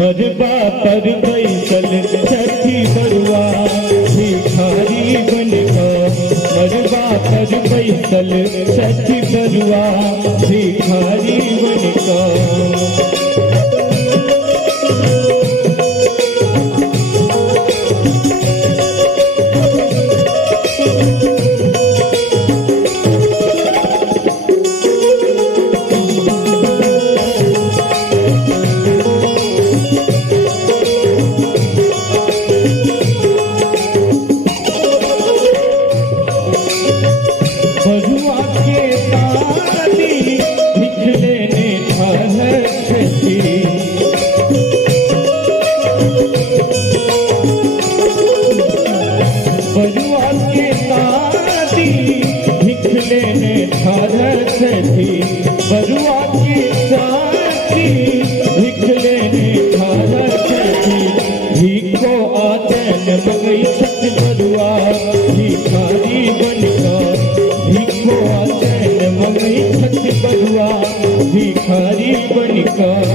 मरबा पर बैसल छठी बरुआ भिखारी बनकर, मरबा पर बैसल छठी बरुआ भिखारी बनकर। बरुआ की साथी भिख लेने भारत छठी, भिखो आते न मगई छठ बरुआ भिखारी बनकर, भिखो आते न मगई छठ बरुआ भिखारी बनकर।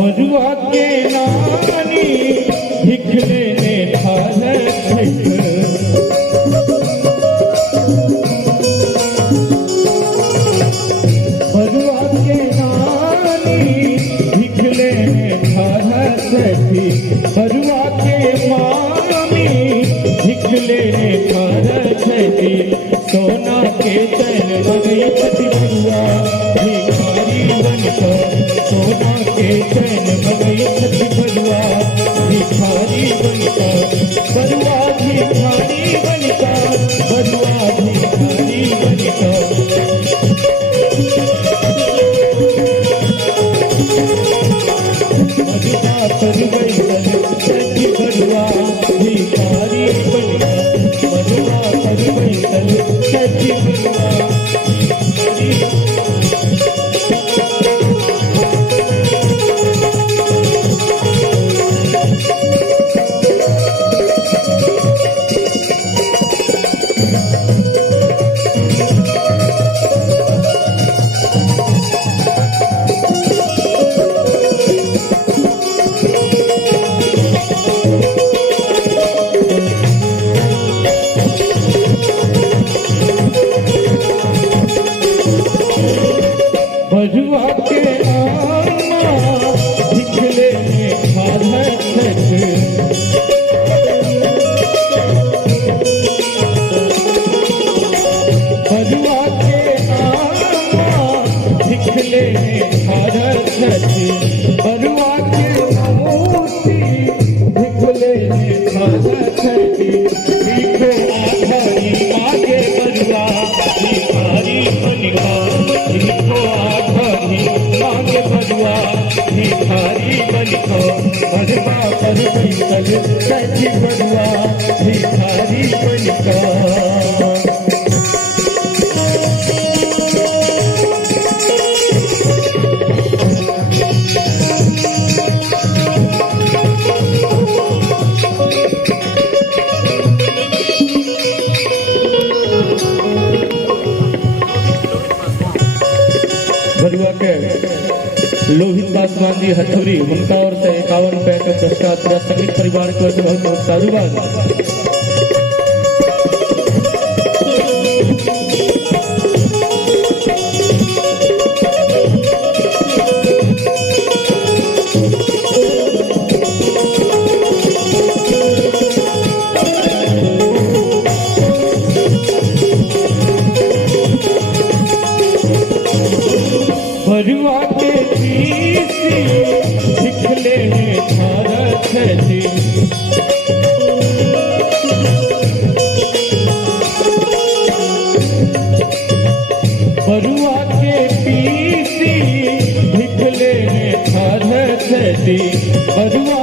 बरुआ के नानी भिख लेने भारत छठ, बरुआ के नानी भिख लेने भारत छठी, बरुआ के मामी भिख लेने भारत छठी, सोना के चैन मगई छठी बरुआ भिखारी बनकर, सोना के चैन मगई छठी बरुआ भिखारी बनकर, बरुआ भिखारी बनकर, बरुआ भिखारी बनकर। मरबा पर बैसल छठी बरुआ भिखारी बनकर, मरबा पर बैसल छठी बरुआ भिखारी। बरुआ के आमा भिख लेने भारत छठ, बरुआ के आमा भिख लेने भारत छठ, बरुआ के मूर्ति भिख लेने भारत छठ, भिखो आधारी मागे बरुआ भिखारी बनकर, भिखो आधारी मागे बरुआ भिखारी बनकर, मरबा पर बैसल छठी बरुआ भिखारी बनकर। बरुआ के लोहित पासवान जी हथौड़ी, उनका ओर से 51 रुपए का पुरस्कार संगीत परिवार की ओर से बहुत बहुत साधुवाद। बरुआ के पीसी भिख लेने भारत छठी, बरुआ के में पीसी भिखले ने खाध खेती बरुआ